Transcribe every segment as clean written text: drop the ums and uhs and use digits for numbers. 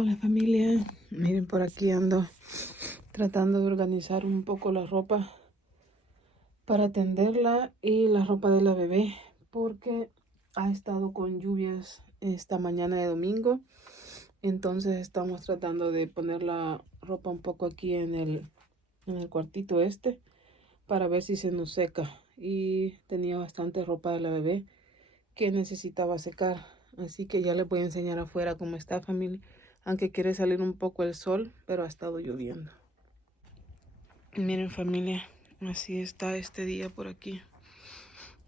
Hola familia, miren, por aquí ando tratando de organizar un poco la ropa para tenderla y la ropa de la bebé, porque ha estado con lluvias esta mañana de domingo. Entonces estamos tratando de poner la ropa un poco aquí en el cuartito para ver si se nos seca. Y tenía bastante ropa de la bebé que necesitaba secar, así que ya les voy a enseñar afuera cómo está, familia, aunque quiere salir un poco el sol, pero ha estado lloviendo. Miren familia, así está este día por aquí.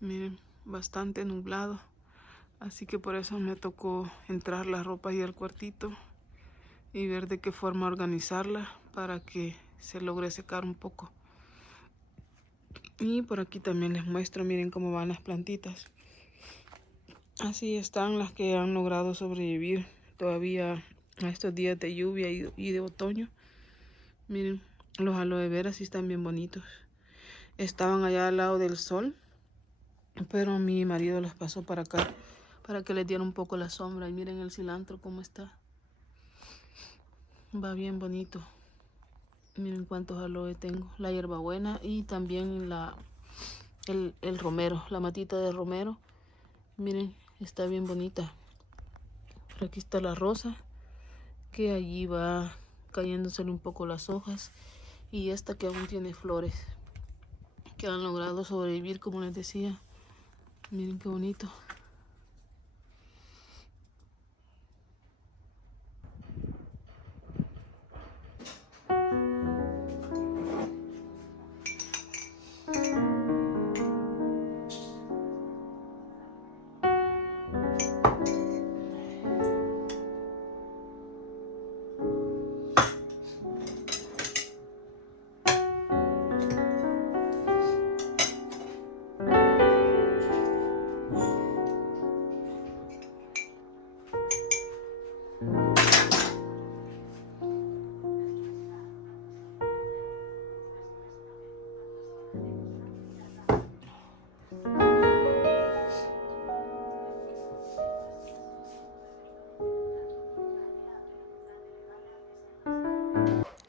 Miren, bastante nublado, así que por eso me tocó entrar la ropa ahí al cuartito y ver de qué forma organizarla para que se logre secar un poco. Y por aquí también les muestro, miren cómo van las plantitas. Así están las que han logrado sobrevivir todavía a estos días de lluvia y de otoño. Miren, los aloe vera sí están bien bonitos. Estaban allá al lado del sol, pero mi marido los pasó para acá para que les diera un poco la sombra. Y miren el cilantro cómo está. Va bien bonito. Miren cuántos aloe tengo. La hierbabuena y también el romero, la matita de romero. Miren, está bien bonita. Por aquí está la rosa, que allí va cayéndosele un poco las hojas. Y esta que aún tiene flores, que han logrado sobrevivir, como les decía. Miren qué bonito.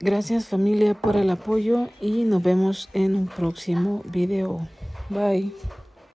Gracias familia por el apoyo y nos vemos en un próximo video. Bye.